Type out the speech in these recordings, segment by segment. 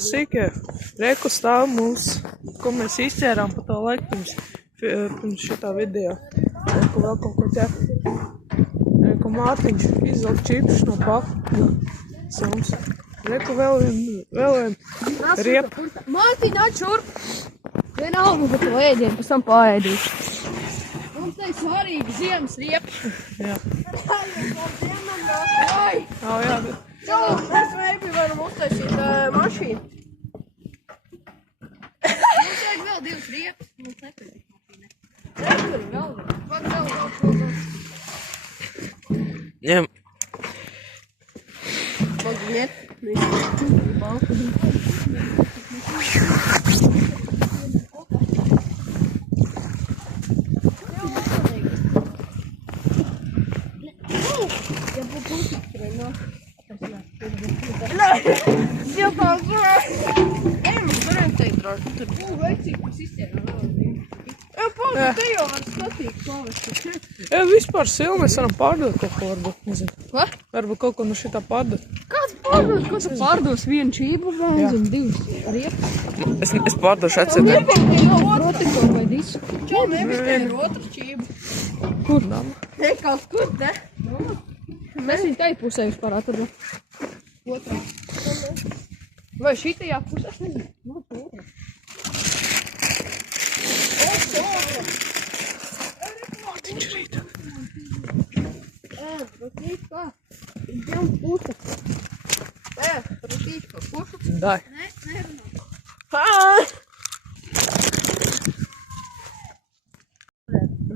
Sīkie, reku stāv mums, ko mēs izķērām pa to laiku pirms šitā video. Reku vēl kaut ko ķer. Reku Mārtiņš izvilk čipšus no paka. Sums. Reku vēl vien riep. Mārtiņ, atšurp! Vienalga, bet to ēdienu, pēc tam paēdīšu. Mums te ir svarīgi ziemas riepas. Jā. Jā, bet... Mēs veipi varam uztaisīt mašīnu. Mums vajag vēl divas riepas. Mums nepērīt mašīne. Nepērīt vēl. Vēl. Ņem. Magnet. Vispār silu mēs varam pārdot kaut ko, varbūt, nezinu. Ko? Varbūt kaut ko no šitā pārdot. Kāds pārdos? Ko tu pārdos? Vienu čību vēns un divas riepas? Es pārdošu atcēdē. Rotiko vai disu? Čau, nevis te ir otrs čību. Kur nama? Ne, kaut kur te. Mēs viņu tai pusē vispār atradam. Otrā. Vai šitajā pusē? Es nezinu. Otrā. Mārtiņš rīta. Rotiko. Idem puta. Rotiko. Pušu. Dai.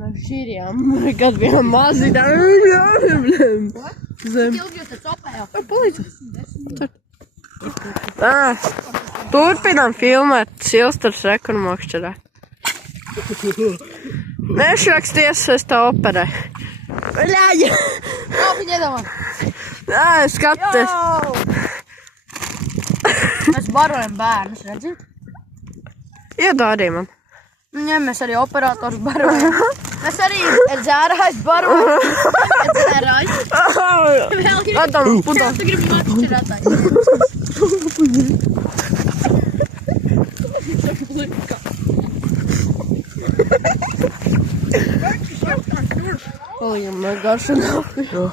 Mēs šīrījām, kad bijām mazi. Zem. Turpinām filmēt Silstars rekurmokšķerē. Nešraksties, es tā operē. Ļaļa! Kā viņi iedomā? Jā, skaties. Mēs barojam bērnus, redzi? Iedārī man. Jā, mēs arī operators barojam. Mēs arī dzērājs barojam. Dzērājs. Atām, pudā. Tu gribi atšķirētāji. Palijam garšu nāku. Jā.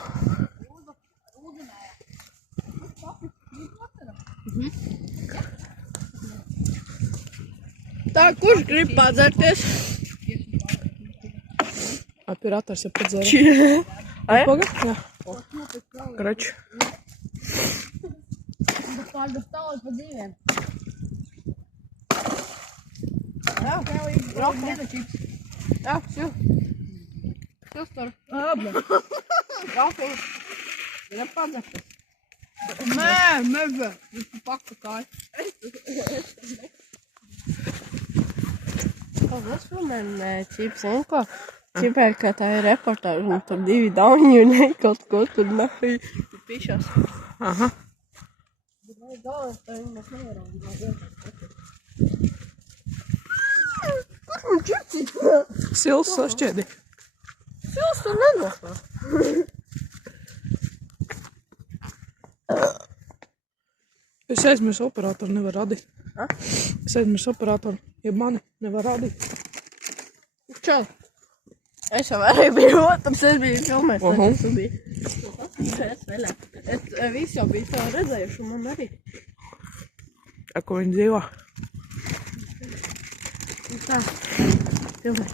Tā, kurš grib padzerties? Operators ir padzēra. Paga? Jā. Krač. Pārdu stāvot pa dzīvēm. Jā, brauc viena čips. Jā, šil. Šilstar. Brauc. Grib padzerties. Nē, visu paku kāju. Es filmēju čips, un ko? Čipēr, kā tā ir reportāža, un tur divi dauņi un kaut ko tur nafī pišās. Aha. Bet vai galvas, tā viņi mēs nevaram Kurš man čipsit? Sils sašķēdi. Sils tur nedostā. Es aizmirsu operatoru, nevar radīt. Es aizmirsu operatoru, ja mani nevar radīt. Čau. Es jau arī biju otrs, es biju filmēs, tu biji. Es vēlēt. Visi jau bija tā redzējuši, un man arī. Ko viņi dzīvo? Tā. Filmē.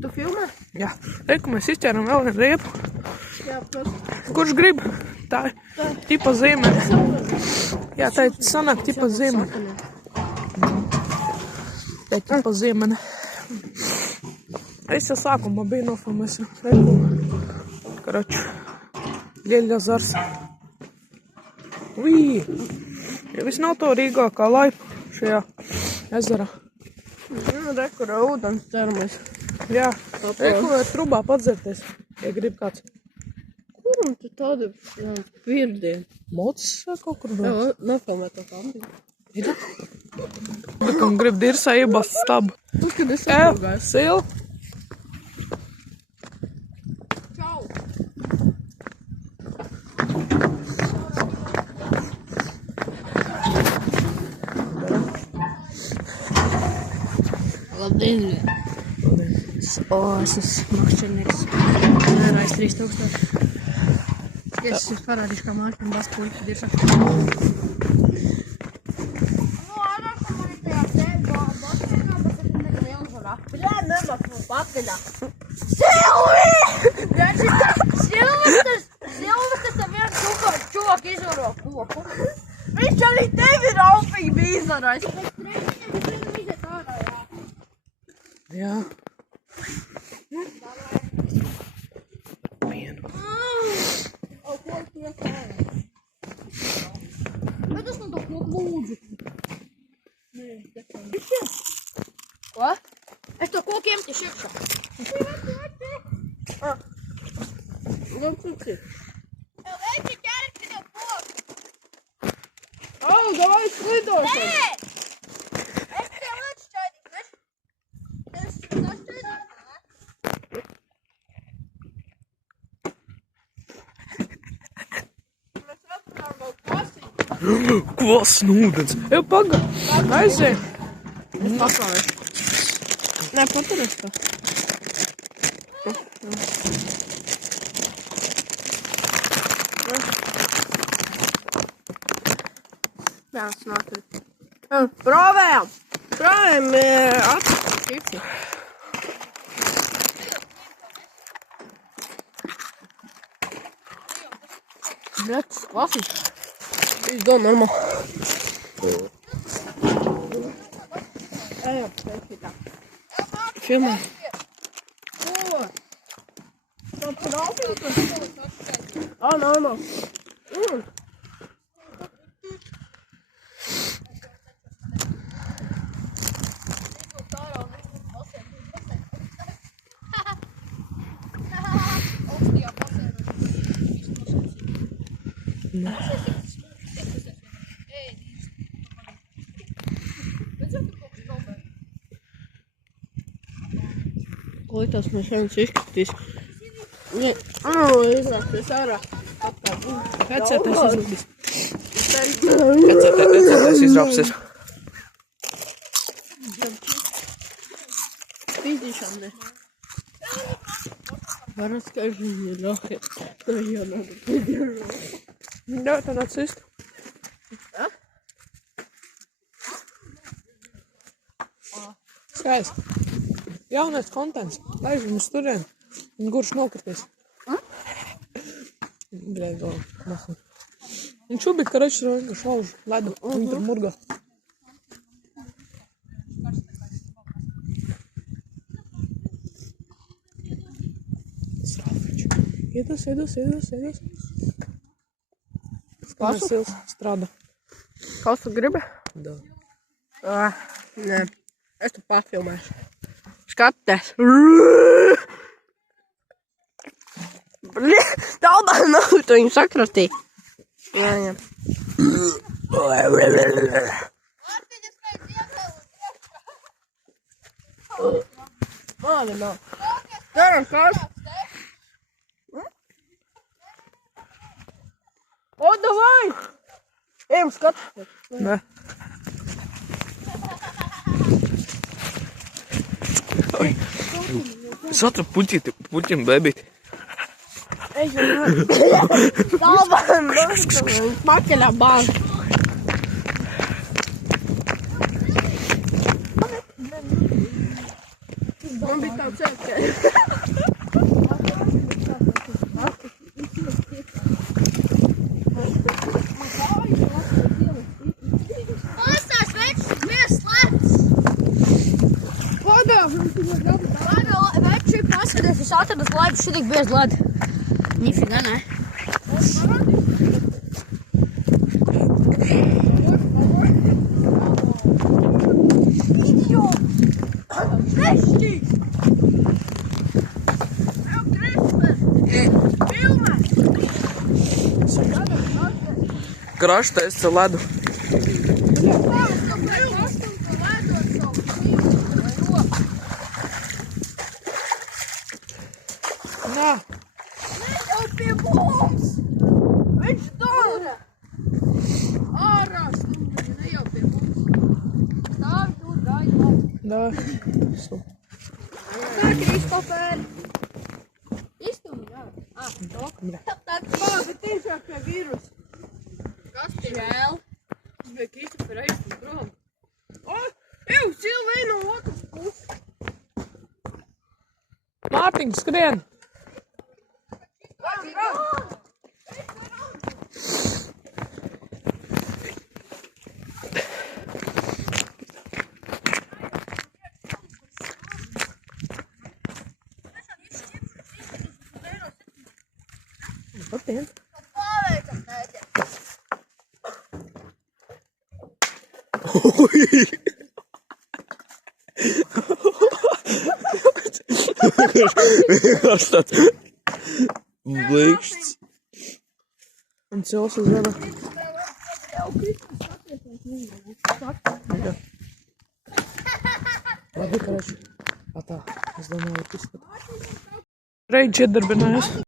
Tu filmē? Jā. Reku mēs izķēram vēl vienu riepu. Jā, protams. Kurš grib? Tā ir ķipa zīmene. Jā, tā ir sanāk ķipa zīmene. Tā ir ķipa zīmene. Es jau sākumā biju nofilmēs reku. Karoču. Ļeļa zars. Vī! Ja viss nav to rīgākā laipa šajā ezerā. Reku ir ūdens termos. Jā. Reku var trubā padzerties, ja grib kāds. Kuram tu tādu pirdienu? Mocis vai kaut kur vēl? Jā, nofilmē to kampiņu. Ir? Likam grib dirsā iebast stabu. Tu, kad es atgāju. Sil. Čau! Labdien! Šis makšķernieks. Nērājas 3000. Es parādīšu, kā Mārķim bas puļi diršā. Bļā, nemak man pakaļā. Silvestrs tev viens čuvāk izvaro koku. Viņš arī tevi raupīgi bija izvarājis. Jā. Pienu. Bet es man to koku lūdzu. Ko? Es to koku iemetīšu iekšā. Veči ķēri tev koku. Davai slidošana. Nē! Es tev atšķaidīju, veš? Es atšķaidīju. Mēs varam vēl klasīt. Kvasn ūdens. Jau paga. Aizēj. Es paklāvēšu. Nē, paturēs to. Jā, snākli. Provējam! Provējam atšķirti čipsi. Bļet, tas klasīs. Viss dod normāli. Ejam, pēcītā. Filmē. Ko? Tā prāpītas? Normāli. Lietās no šeit izskatīs. Izrākties ārā. Pēcētais izrāpsies. Pēcētais izrāpsies. Spīdīšana ne. Varat skaidri ir rohi. To jau nav pīdīšana. Jā, tā nācist. Skaisti. Jaunais kontents. Laižam uz turien. Un gurš nokritīs. Bļēj, vēl. Viņš šobrīd, ka reči šauž ledu. Viņi tur murga. Strāfiņš. Iedos. Skaidrs sils strāda. Kaut tu gribi? Da. Nē. Es tu pafilmēšu. Skaties. Tādā nav, tu viņu sakrastīji. Jā. Mani nav. Daram kāds. O, davai! Ejam skatīties. Ne. Oi. Es atradu puķim bebīti. Dalbām, pakaļā bāzi. Man bija tāds ētkēļ. Pastās večs, viens slēdz. Kodā? Veči, paskaties, es atradu slēdz, šitik bija slēdz. Nifiga, ne? Idiot! Krešķi! Filmē! Kraštais ca ledu. Nā. Pie mums! Viņš dara! Ārā stundri, ne jau pie mums. Stāvi tur, gaida labi. Давай. Стоп. Kristofer! Istum, jā. Bля. Kāda tiešāk pie vīrus? Kas tie? Žēl. Tas bija Kristofer aiztum prom. Ew, Silvija no otras puses. Mārtiņ, skrien! Patien. Paveicam, tēti. Vienkārši tāds blikšķis. Un cils uzveda. Labi, karāši. Tā, es domāju, ka izskatās. Reidži iedarbinājās.